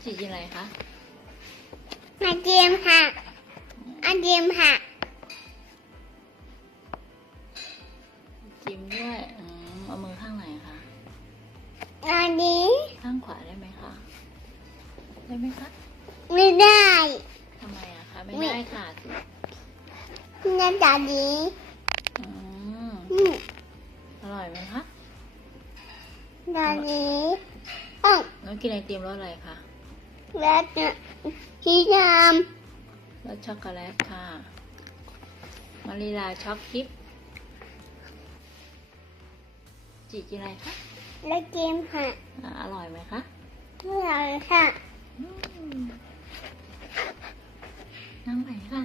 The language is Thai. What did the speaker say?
จีกินอะไรคะมาเจียมค่ะอันเจียมค่ะจิ้มด้วยอืมเอามือข้างไหนคะ อันนี้ข้างขวาได้ไหมคะ ได้ไหมคะไม่ได้ทำไมอะคะ ไม่ไม่ได้ค่ะน่าจะดีอืมอืมอร่อยไหมคะดาดีอะน้องกินไอติมรสอะไรคะ และเนี่ยพี่ยามรสช็อกโกแลตค่ะ มารีลาช็อกคิปจีจีอะไรคะและเกมค่ะออร่อยไหมคะอร่อยค่ะนั่งไหนค่ะ